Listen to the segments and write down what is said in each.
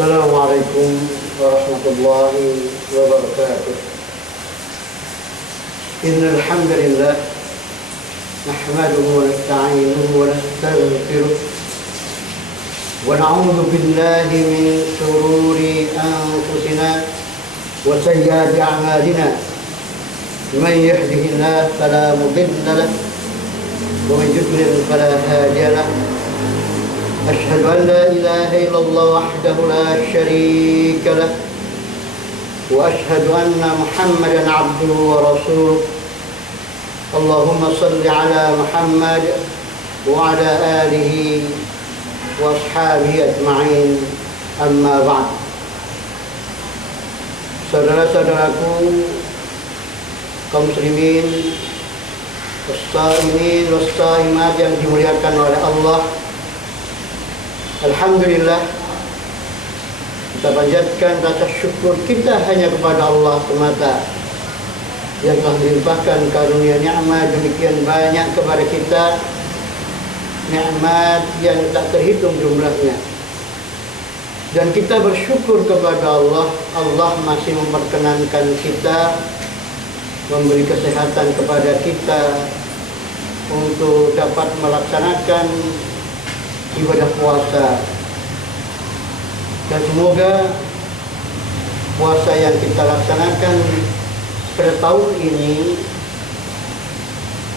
Assalamualaikum warahmatullahi wabarakatuh. Innal hamdalillah nahmaduhu wa nasta'inuhu wa nastaghfiruh wa na'udzu billahi min shururi anfusina wa sayyiati a'malina. Man yahdihillahu fala mudilla lahu wa man yudlil fala hadiya lahu. أشهد أن لا إله إلا الله وحده لا شريك له وأشهد أن محمدا عبده ورسوله. اللهم صل على محمد وعلى آله وأصحابه أجمعين. أما بعد. Saudara-saudaraku kaum muslimin, was-shaimin was-shaimat yang dimuliakan oleh Allah, alhamdulillah, kita panjatkan rasa syukur kita hanya kepada Allah semata yang telah melimpahkan karunia nikmat demikian banyak kepada kita, nikmat yang tak terhitung jumlahnya. Dan kita bersyukur kepada Allah, Allah masih memperkenankan kita, memberi kesehatan kepada kita untuk dapat melaksanakan ibadah puasa, dan semoga puasa yang kita laksanakan pada tahun ini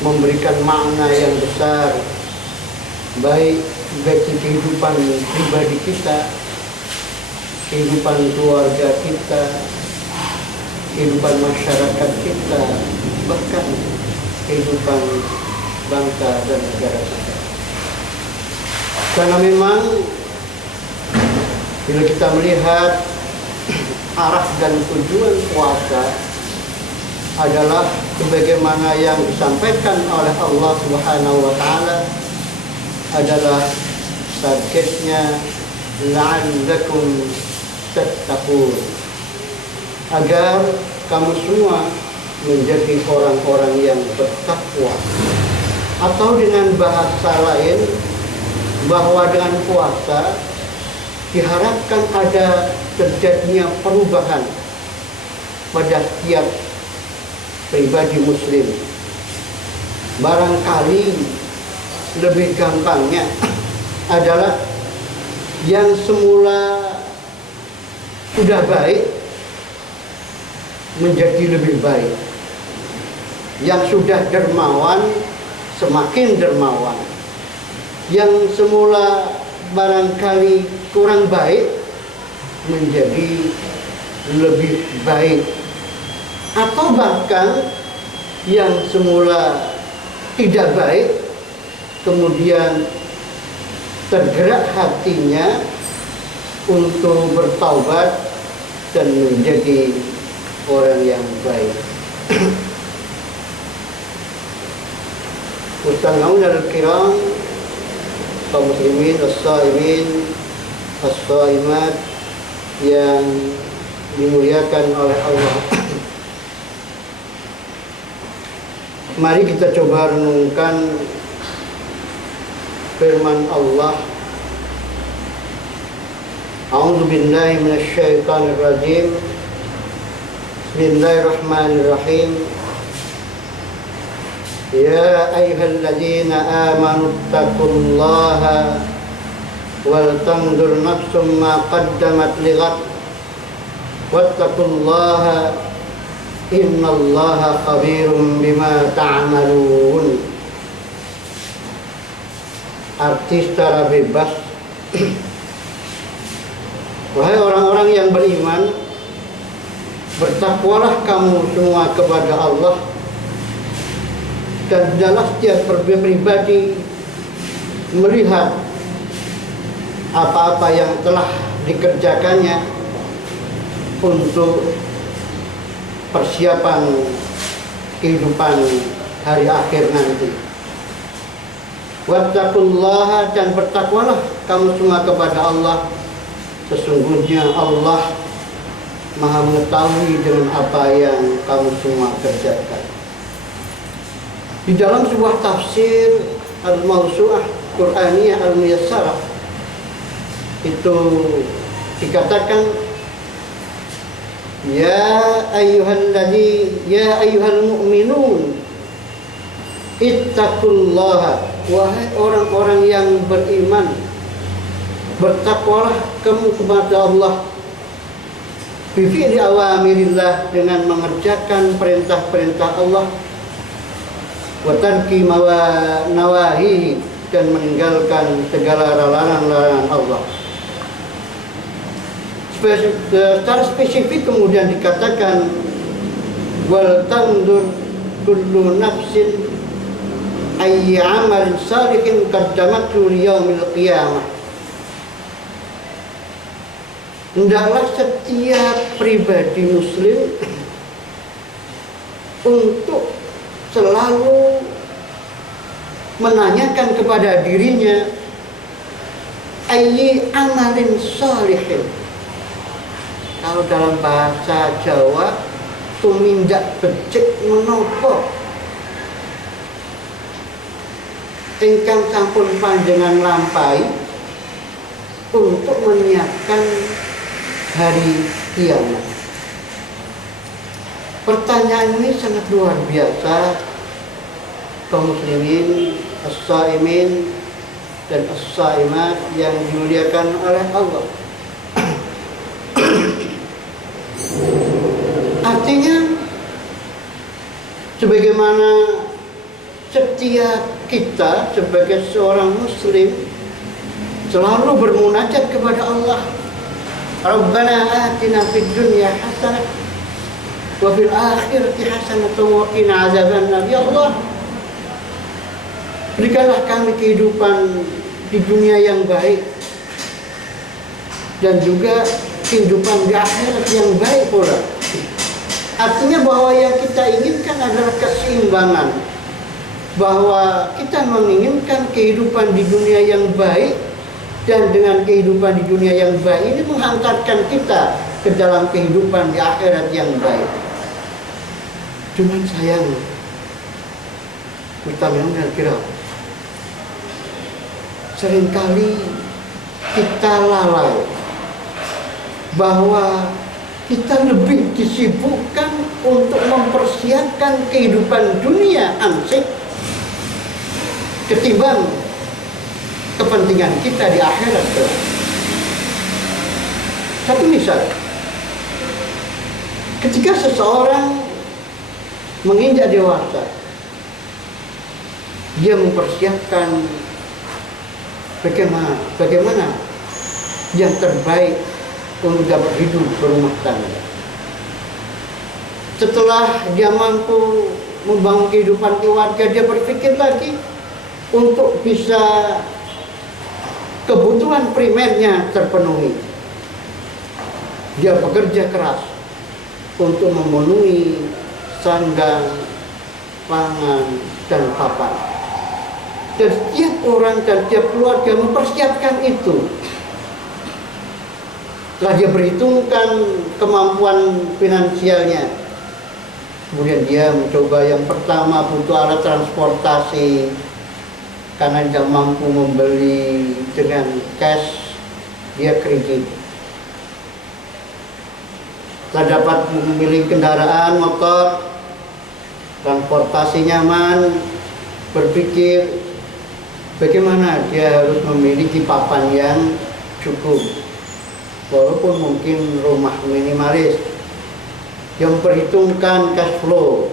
memberikan makna yang besar baik bagi kehidupan pribadi kita, kehidupan keluarga kita, kehidupan masyarakat kita, bahkan kehidupan bangsa dan negara kita. Karena memang bila kita melihat arah dan tujuan puasa adalah sebagaimana yang disampaikan oleh Allah Subhanahu wa taala, adalah targetnya la'allakum tattaqun, agar kamu semua menjadi orang-orang yang bertakwa. Atau dengan bahasa lain, bahwa dengan puasa diharapkan ada terjadinya perubahan pada setiap pribadi muslim. Barangkali lebih gampangnya adalah yang semula sudah baik menjadi lebih baik, yang sudah dermawan semakin dermawan, yang semula barangkali kurang baik menjadi lebih baik, atau bahkan yang semula tidak baik kemudian tergerak hatinya untuk bertaubat dan menjadi orang yang baik. Mustami'un al-kiram, kaum muslimin, as-shaimin, as-shaimat yang dimuliakan oleh Allah. Mari kita coba renungkan firman Allah. A'udzu billahi minasyaitonir rajim. Bismillahirrahmanirrahim. Ya ayyuhalladzina amanu taqullaha wal tanzur nafsum ma qaddamat lighad wattaqullaha innallaha khabirum bima ta'malun. Arti secara bebas, wahai orang-orang yang beriman, bertakwalah kamu semua kepada Allah, dan hendaklah setiap pribadi melihat apa-apa yang telah dikerjakannya untuk persiapan kehidupan hari akhir nanti. Wattaqullaha, dan bertakwalah kamu semua kepada Allah, sesungguhnya Allah Maha mengetahui dengan apa yang kamu semua kerjakan. Di dalam sebuah tafsir Al-Mawsu'ah Qur'aniyah Al-Muyassarah itu dikatakan ya ayyuhal mu'minun ittaqullaha, wahai orang-orang yang beriman, bertakwalah kamu kepada Allah, bifi'li awamirillah, dengan mengerjakan perintah-perintah Allah, wa tarki nawahihi, dan meninggalkan segala larangan-larangan Allah. Secara spesifik kemudian dikatakan wal tandur kullu nafsin ayyi amalin salihin qaddamatu liyaumil qiyamah. Hendaklah setiap pribadi muslim untuk selalu menanyakan kepada dirinya ayyi amalin salihin. Kalau dalam bahasa Jawa tumindak becik menopo ingkang sampun panjenengan lampahi untuk menyiapkan hari kiamat. Pertanyaan ini sangat luar biasa. Kaum muslimin, as-saimin dan as-saimat yang dimuliakan oleh Allah. Artinya sebagaimana setiap kita sebagai seorang muslim selalu bermunajat kepada Allah, Rabbana atina fid dunya hasanah wa fil akhirati hasanah wa qina azabannar. Ya Allah, berikanlah kami kehidupan di dunia yang baik dan juga kehidupan di akhirat yang baik pula. Artinya bahwa yang kita inginkan adalah keseimbangan, bahwa kita menginginkan kehidupan di dunia yang baik, dan dengan kehidupan di dunia yang baik ini menghantarkan kita ke dalam kehidupan di akhirat yang baik. Cuman sayang, utamanya kira seringkali kita lalai bahwa kita lebih disibukkan untuk mempersiapkan kehidupan dunia ansih ketimbang kepentingan kita di akhirat. Satu misal, ketika seseorang menginjak dewasa, dia mempersiapkan bagaimana yang terbaik untuk dapat hidup berumah tangga. Setelah dia mampu membangun kehidupan keluarga, dia berpikir lagi untuk bisa kebutuhan primernya terpenuhi. Dia bekerja keras untuk memenuhi sandang, pangan, dan papan. Dan setiap orang dan setiap keluarga mempersiapkan itu. Setelah dia berhitungkan kemampuan finansialnya, kemudian dia mencoba yang pertama butuh alat transportasi, karena tidak mampu membeli dengan cash, dia kredit. Setelah dapat memilih kendaraan motor, transportasi nyaman, berpikir bagaimana dia harus memiliki papan yang cukup. Walaupun mungkin rumah minimalis, yang memperhitungkan cash flow,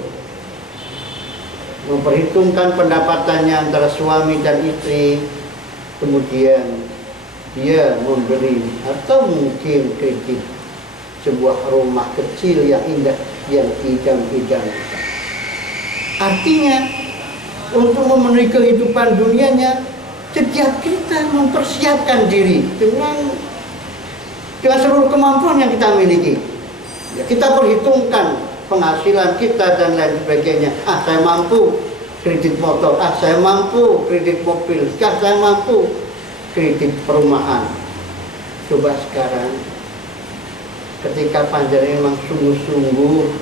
memperhitungkan pendapatannya antara suami dan istri, kemudian dia membeli atau mungkin kredit sebuah rumah kecil yang indah, yang idam-idam. Artinya untuk memenuhi kehidupan dunianya, setiap kita mempersiapkan diri dengan seluruh kemampuan yang kita miliki. Ya, kita perhitungkan penghasilan kita dan lain sebagainya. Saya mampu kredit motor, saya mampu kredit mobil, saya mampu kredit perumahan. Coba sekarang, ketika panjenengan memang sungguh-sungguh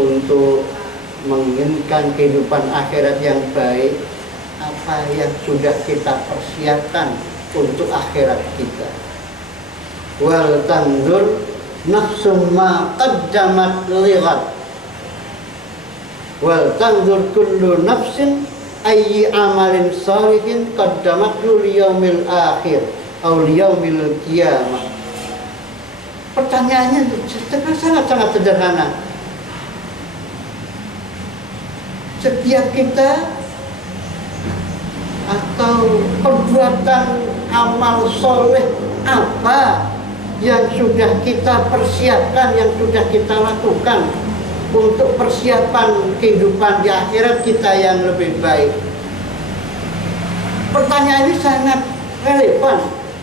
untuk menginginkan kehidupan akhirat yang baik, apa yang sudah kita persiapkan untuk akhirat kita? wal tanzur nafsum ma qaddamat lighad wal tanzur kullu nafsin ayyi amalin salihin qaddamat liyaumil akhir atau liyaumil qiyamah. Pertanyaannya sangat sederhana. Setiap kita atau perbuatan amal soleh apa yang sudah kita persiapkan, yang sudah kita lakukan untuk persiapan kehidupan di akhirat kita yang lebih baik? Pertanyaan ini sangat relevan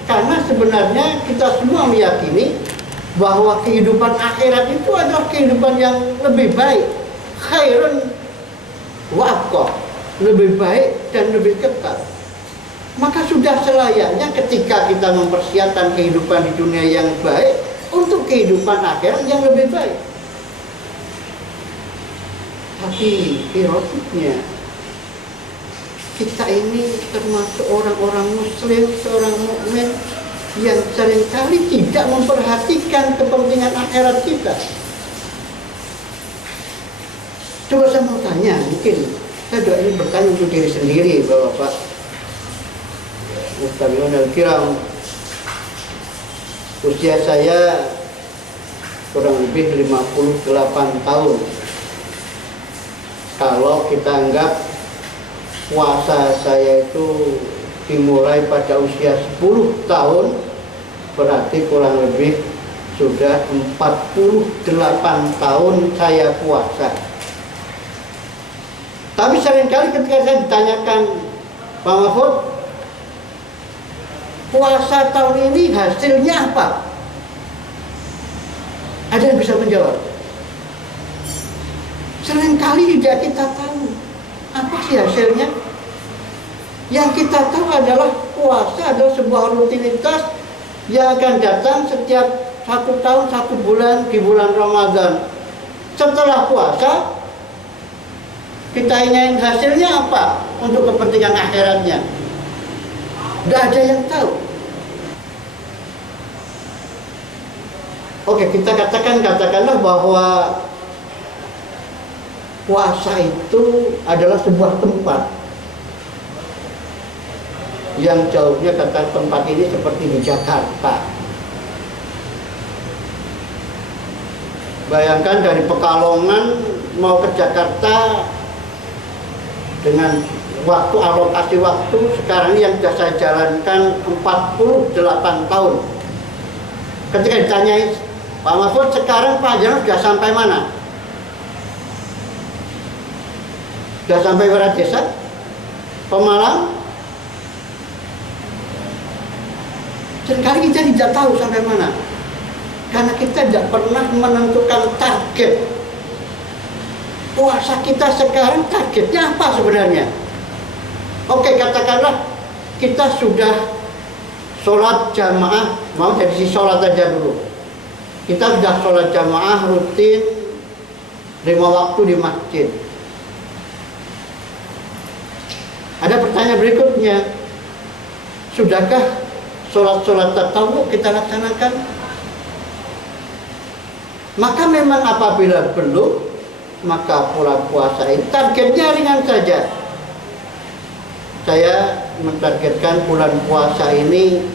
karena sebenarnya kita semua meyakini bahwa kehidupan akhirat itu adalah kehidupan yang lebih baik, khairun wa abqa, lebih baik dan lebih kekal. Maka sudah selayaknya ketika kita mempersiapkan kehidupan di dunia yang baik untuk kehidupan akhirat yang lebih baik. Tapi ironisnya kita ini termasuk orang-orang muslim, seorang mukmin yang seringkali tidak memperhatikan kepentingan akhirat kita. Coba saya mau tanya, mungkin saya doa ini bertanya untuk diri sendiri, Bapak Mustami'un al-kiram. Usia saya kurang lebih 58 tahun. Kalau kita anggap puasa saya itu dimulai pada usia 10 tahun, berarti kurang lebih sudah 48 tahun saya puasa. Tapi seringkali ketika saya ditanyakan, Pak Mahfud, puasa tahun ini hasilnya apa? Ada yang bisa menjawab? Seringkali tidak kita tahu apa sih hasilnya. Yang kita tahu adalah puasa adalah sebuah rutinitas yang akan datang setiap 1 tahun 1 bulan di bulan Ramadan. Setelah puasa kita ingin hasilnya apa untuk kepentingan akhiratnya? Tidak ada yang tahu. Oke, kita katakanlah bahwa puasa itu adalah sebuah tempat yang jauhnya, kata tempat ini seperti di Jakarta. Bayangkan dari Pekalongan mau ke Jakarta dengan waktu, alokasi waktu sekarang ini yang sudah saya jalankan 48 tahun. Ketika ditanyai, Pak Mahfud, sekarang Pak Jarod sudah sampai mana? Sudah sampai Barat Desa? Pemalang? Seringkali kita tidak tahu sampai mana, karena kita tidak pernah menentukan target. Puasa kita sekarang targetnya apa sebenarnya? Oke, katakanlah kita sudah sholat jamaah, mau dari si sholat aja dulu. Kita sudah sholat jamaah rutin 5 waktu di masjid. Ada pertanyaan berikutnya, sudahkah sholat-sholat tatawwu kita laksanakan? Maka memang apabila belum, maka bulan puasa ini targetnya ringan saja. Saya mentargetkan bulan puasa ini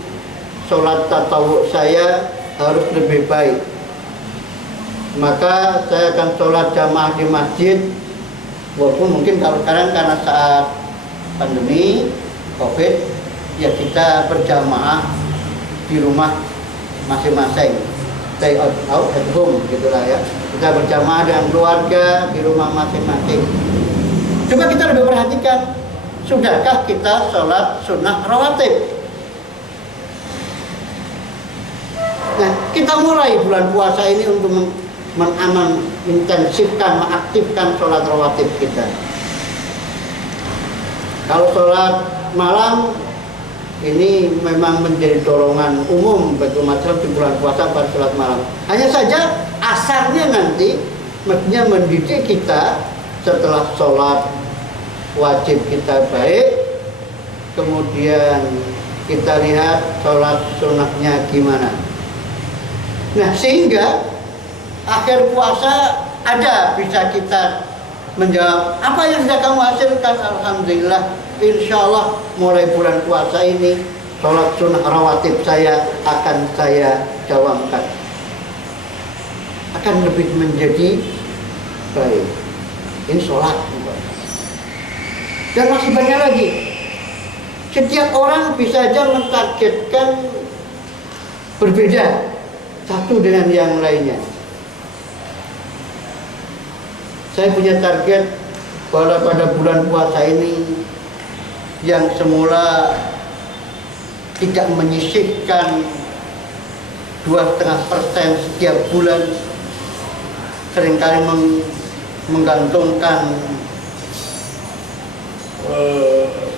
sholat tatawwu saya harus lebih baik. Maka saya akan sholat jamaah di masjid, walaupun mungkin kalau sekarang karena saat pandemi COVID, ya kita berjamaah di rumah masing-masing, stay out at home gitulah ya. Kita berjamaah dengan keluarga di rumah masing-masing. Coba kita lebih perhatikan, sudahkah kita sholat sunnah rawatib? Nah, kita mulai bulan puasa ini untuk mengintensifkan, mengaktifkan sholat rawatib kita. Kalau sholat malam ini memang menjadi dorongan umum bagi umat Islam di bulan puasa pada sholat malam. Hanya saja asarnya nanti mestinya mendidik kita setelah sholat wajib kita baik, kemudian kita lihat sholat sunnahnya gimana. Nah, sehingga akhir puasa ada bisa kita menjawab, apa yang sudah kamu hasilkan? Alhamdulillah, insya Allah mulai bulan puasa ini sholat sunnah rawatib saya akan saya dawamkan, akan lebih menjadi baik. Ini sholat. Dan masih banyak lagi. Setiap orang bisa saja mentargetkan berbeda satu dengan yang lainnya. Saya punya target bahwa pada bulan puasa ini yang semula tidak menyisihkan 2,5% setiap bulan, seringkali menggantungkan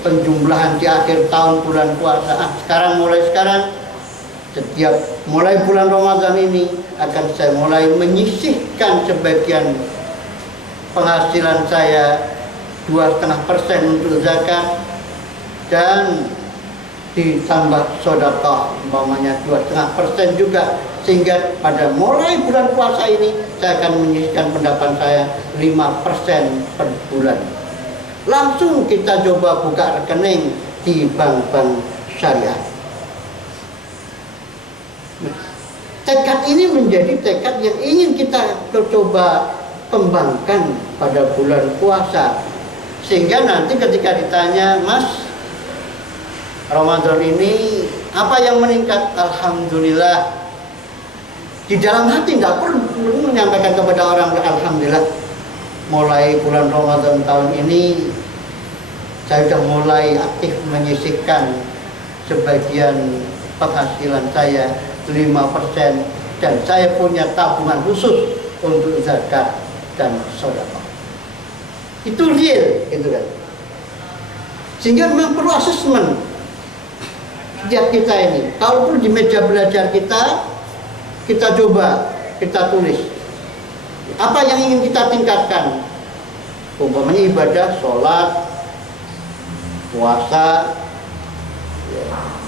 penjumlahan di akhir tahun bulan puasa. Mulai sekarang setiap mulai bulan Ramadan ini akan saya mulai menyisihkan sebagian penghasilan saya 2,5% untuk zakat dan ditambah sedekah umpamanya 2,5% juga, sehingga pada mulai bulan puasa ini saya akan menyisihkan pendapatan saya 5% per bulan. Langsung kita coba buka rekening di bank-bank syariah. Tekad ini menjadi tekad yang ingin kita coba kembangkan pada bulan puasa, sehingga nanti ketika ditanya, Mas, Ramadan ini apa yang meningkat? Alhamdulillah. Di dalam hati tidak perlu menyampaikan kepada orang, alhamdulillah, mulai bulan Ramadan tahun ini saya sudah mulai aktif menyisihkan sebagian penghasilan saya 5%, dan saya punya tabungan khusus untuk zakat dan sedekah. Itu real, gitu kan. Sehingga memang perlu asesmen setiap kita ini. Kalau perlu di meja belajar kita coba, kita tulis apa yang ingin kita tingkatkan. Umpamanya ibadah, sholat, puasa,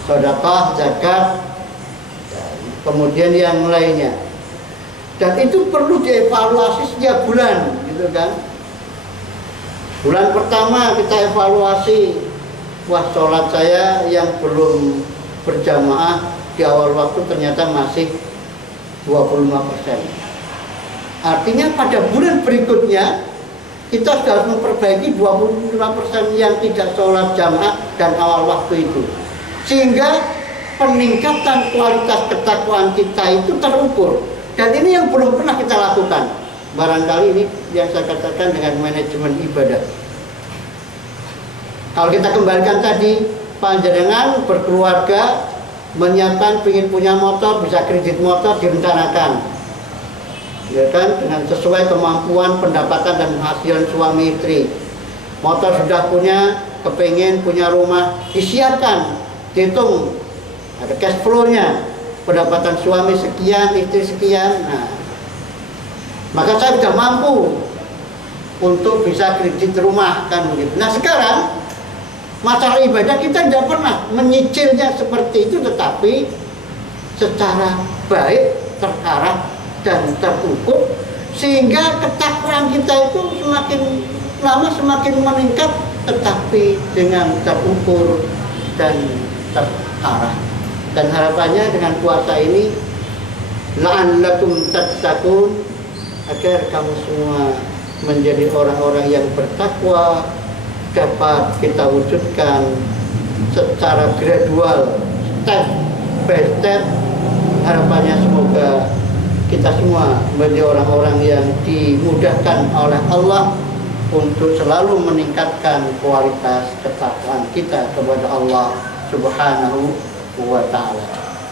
sedekah, zakat, kemudian yang lainnya. Dan itu perlu dievaluasi setiap bulan, gitu kan. Bulan pertama kita evaluasi, wah, sholat saya yang belum berjamaah di awal waktu ternyata masih 25%. Artinya pada bulan berikutnya kita harus memperbaiki 25% yang tidak sholat jamaah dan awal waktu itu, sehingga peningkatan kualitas ketakwaan kita itu terukur. Dan ini yang belum pernah kita lakukan. Barangkali ini yang saya katakan dengan manajemen ibadah. Kalau kita kembalikan tadi, panjenengan berkeluarga, menyiapkan ingin punya motor, bisa kredit motor, direncanakan, ya kan, dengan sesuai kemampuan, pendapatan dan penghasilan suami istri. Motor sudah punya, kepingin punya rumah, disiapkan, dihitung, ada cash flow-nya, pendapatan suami sekian, istri sekian. Nah, maka saya sudah mampu untuk bisa kredit rumah, kan begitu. Nah, sekarang masalah ibadah kita tidak pernah menyicilnya seperti itu, tetapi secara baik, terarah dan terukur, sehingga ketakwaan kita itu semakin lama semakin meningkat, tetapi dengan terukur dan terarah. Dan harapannya dengan puasa ini, la'allakum tattaqun, agar kamu semua menjadi orang-orang yang bertakwa, dapat kita wujudkan secara gradual, step by step. Harapannya semoga kita semua menjadi orang-orang yang dimudahkan oleh Allah untuk selalu meningkatkan kualitas ketakwaan kita kepada Allah Subhanahu wa ta'ala.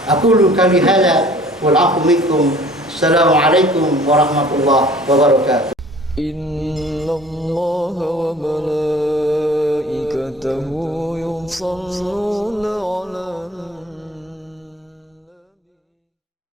Aqulu qali hadza wal 'afwu minkum. Assalamualaikum warahmatullahi wabarakatuh. Innallaha wa malaikatahu yusalluna 'alan